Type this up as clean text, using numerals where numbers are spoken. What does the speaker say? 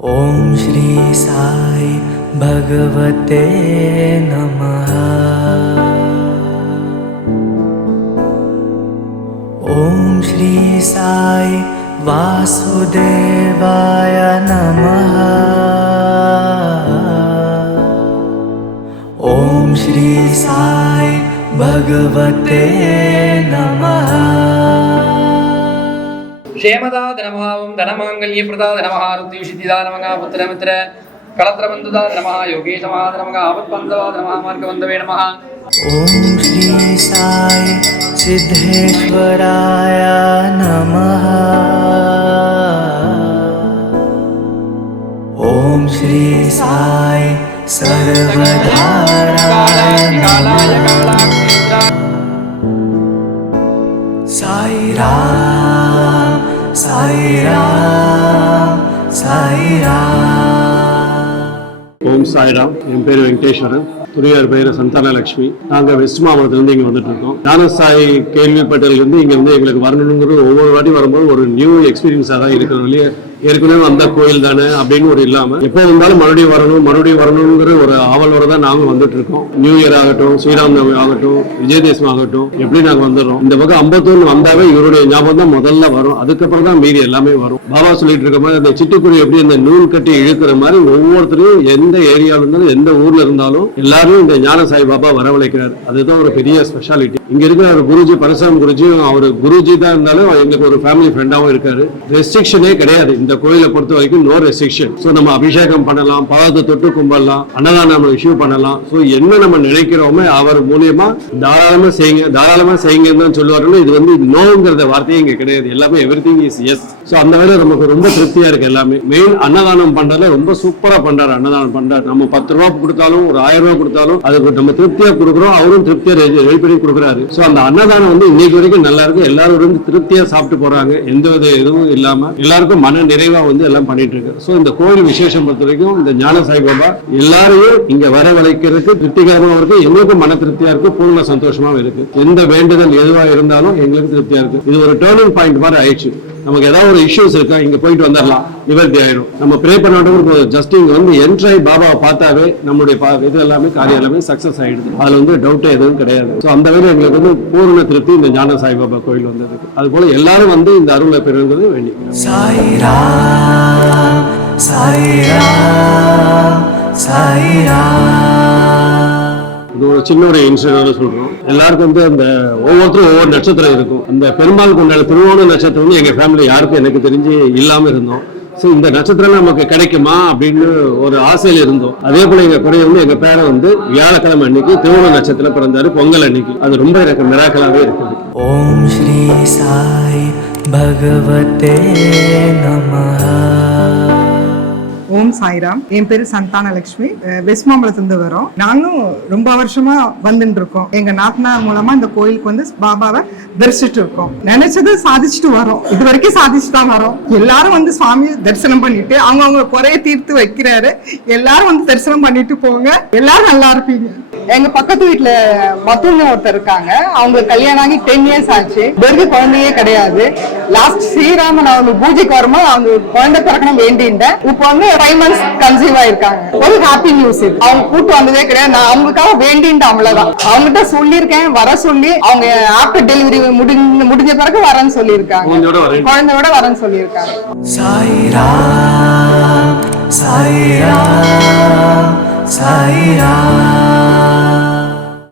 ओम श्री साई भगवते नमः। ओम श्री साई वासुदेवाय नमः। ओम श्री साई भगवते नमः। क्षेमदा नमः। ओं धनमांगल्यप्रदा नमः। रुद्रविशुद्धिदा नमः। पुत्रमित्र कलत्रबन्धुदा नमः। योगेशमाद नमः। आपत्बन्धवा नमः। मार्गबन्धवे नमः। ओम श्री साई सिद्धेश्वराय नमः। ओम श्री साई सर्वधाराय नमः। साई राम साई राम साई राम। ओम साई राम। என் பேர் வெங்கடேஸ்வரன், துறையார் பேர் சந்தானலட்சுமி. நாங்கள் வெஸ்ட் மாவட்டத்திலேருந்து இங்கே வந்துட்டு இருக்கோம். ஞானசாய் கேள்விப்பட்டதுலேருந்து இங்கே வந்து எங்களுக்கு வரணுங்கிறது ஒவ்வொரு வாட்டி வரும்போது ஒரு நியூ எக்ஸ்பீரியன்ஸாக தான் இருக்கிறோம். இல்லையா, ஏற்கனவே வந்த கோயில் தானே அப்படின்னு ஒரு இல்லாமல் எப்போ வந்தாலும் மறுபடியும் வரணுங்கிற ஒரு ஆவலோட தான் நாங்கள் வந்துட்டு இருக்கோம். நியூ இயர் ஆகட்டும், ஸ்ரீராம் நவமி ஆகட்டும், விஜயதசமி ஆகட்டும், எப்படி நாங்கள் வந்துடுறோம். இந்த பக்கம் அம்பத்தூர் வந்தாவே இவருடைய ஞாபகம் தான் முதல்ல வரும். அதுக்கப்புறம் தான் மீதி எல்லாமே வரும். பாபா சொல்லிட்டு இருக்க மாதிரி அந்த சிட்டுக்குருவி எப்படி அந்த நூல் கட்டி இழுக்கிற மாதிரி ஒவ்வொருத்தரையும் எந்த ஏரியாவில் இருந்தாலும் எந்த ஊர்ல இருந்தாலும் எல்லாரும் இந்த ஞான சாய் பாபா வரவழைக்கிறார். அதுதான் ஒரு பெரிய ஸ்பெஷாலிட்டி. இங்க இருக்கிற ஒரு குருஜி பரசுராம் குருஜி, அவர் குருஜி தான் இருந்தாலும் எங்களுக்கு ஒரு ஃபேமிலி ஃப்ரெண்டாவும் இருக்காரு. ரெஸ்ட்ரிக்ஷனே கிடையாது இந்த கோயிலை பொறுத்த வரைக்கும். No restriction. ஸோ நம்ம அபிஷேகம் பண்ணலாம், பாதத்தை தொட்டு கும்பிடலாம், அன்னதானம் நம்ம இஷ்யூ பண்ணலாம். ஸோ என்ன நம்ம நினைக்கிறோமோ அவர் மூலியமா தாராளமா செய்யுங்கன்னு தான் சொல்லுவாருன்னு. இது வந்து நோங்கிறத வார்த்தையே இங்க கிடையாது. எல்லாமே எவ்ரிதிங் இஸ் எஸ். ஸோ அந்த வேலை நமக்கு ரொம்ப திருப்தியா இருக்கு. எல்லாமே மெயின் அன்னதானம் பண்றதுல ரொம்ப சூப்பரா பண்றாரு. அன்னதானம் பண்றாரு. நம்ம 10 ரூபா கொடுத்தாலும் ஒரு 1000 ரூபாய் கொடுத்தாலும் அதுக்கு நம்ம திருப்தியா கொடுக்குறோம், அவரும் திருப்தியா ரெடி பண்ணி கொடுக்குறாரு. ஸோ அந்த அன்னதானம் வந்து இன்னைக்கு வரைக்கும் நல்லா இருக்கு. எல்லாரும் வந்து திருப்தியா சாப்பிட்டு போறாங்க, எந்த வித இதுவும் இல்லாம எல்லாருக்கும் மன நிறைவா வந்து எல்லாம் பண்ணிட்டு இருக்கு. ஸோ இந்த கோயில் விசேஷம் பொறுத்த வரைக்கும் இந்த ஞான சாய் பாபா எல்லாரையும் இங்க வரவழைக்கிறதுக்கு திருப்திகரமா இருக்கு. எங்களுக்கும் மன திருப்தியா இருக்கு, பூர்ண சந்தோஷமாவும் இருக்கு. எந்த வேண்டுதல் எதுவா இருந்தாலும் எங்களுக்கு திருப்தியா இருக்கு. இது ஒரு டேர்னிங் பாயிண்ட் மாதிரி ஆயிடுச்சு. நமக்கு ஏதாவது ஒரு இஷ்யூஸ் இருக்கா, இங்க போயிட்டு வந்துடலாம், நிவர்த்தி ஆயிடும். நம்ம ப்ரே பண்ண ஜஸ்ட் இங்க வந்து என்ட்ரை பாபாவை பார்த்தாவே நம்மளுடைய இது எல்லாமே காரியம் எல்லாமே சக்சஸ் ஆயிடுது. அதுல வந்து டவுட்டே எதுவும் கிடையாது. ஸோ அந்த வேலை எங்களுக்கு வந்து பூர்ண திருப்தி இந்த ஞான சாய் பாபா கோயில் வந்தது. அது போல எல்லாரும் வந்து இந்த அருளை பெறுவது வேண்டி. சாய் ராம் சாய் ராம் சாய் ராம். இது ஒரு சின்ன ஒரு இன்சிடென்ட் சொல்றோம். எல்லாருக்கும் வந்து அந்த ஒவ்வொருத்தரும் ஒவ்வொரு நட்சத்திரம் இருக்கும். அந்த பெருமாள் கொண்டாட திருவோண நட்சத்திரம் வந்து எங்க ஃபேமிலி யாருக்கும் எனக்கு தெரிஞ்சு இல்லாம இருந்தோம். ஸோ இந்த நட்சத்திரம் நமக்கு கிடைக்குமா அப்படின்னு ஒரு ஆசையில் இருந்தோம். அதே போல எங்க குறைய வந்து எங்க பேரை வந்து வியாழக்கிழமை அன்னைக்கு திருவோண நட்சத்திரம் பிறந்தாரு, பொங்கல் அன்னைக்கு. அது ரொம்ப எனக்கு மிராக்கலாவே இருக்குது. ஓம் ஸ்ரீ சாய் பகவதே நமஹ. ஓம் சாய்ராம். என் பேரு சந்தானலட்சுமி, வெஸ்ட் மாம்பலத்திலிருந்து வரோம். நானும் ரொம்ப வருஷமா வந்துட்டு இருக்கோம். எங்க நாத்தனார் மூலமா இந்த கோயிலுக்கு வந்து பாபாவை தரிசிச்சுட்டு இருக்கோம். நினைச்சது சாதிச்சுட்டு வரோம். இது வரைக்கும் சாதிச்சுட்டு தான் வரோம். எல்லாரும் வந்து சுவாமியை தரிசனம் பண்ணிட்டு அவங்க குறைய தீர்த்து வைக்கிறாரு. எல்லாரும் வந்து தரிசனம் பண்ணிட்டு போங்க, எல்லாரும் நல்லா இருப்பீங்க. எங்க பக்கத்து வீட்டுல மத்துன்னு ஒருத்தர் இருக்காங்க. அவங்க கல்யாணம் ஆகி 10 இயர்ஸ் ஆச்சு. பெருக்கு குழந்தையே கிடையாது. லாஸ்ட் ஸ்ரீராமன் அவங்க பூஜைக்கு வரும்போது அவங்க குழந்தை பிறக்கணும் வேண்டியிருந்தேன். இப்போ வந்து 5 months கன்சீவ் ஆயிருக்காங்க. ஒரு ஹாப்பி நியூஸ். அவங்க கூட்டு வந்ததே கிடையாது. நான் அவங்களுக்காக வேண்டிட்டு அவ்வளவுதான். அவங்ககிட்ட சொல்லியிருக்கேன் வர சொல்லி. அவங்க ஆஃப்டர் டெலிவரி முடிஞ்ச பிறகு வரேன்னு சொல்லியிருக்காங்க. குழந்தையோட வரேன்னு சொல்லியிருக்காங்க. சாய் ராம் சாய்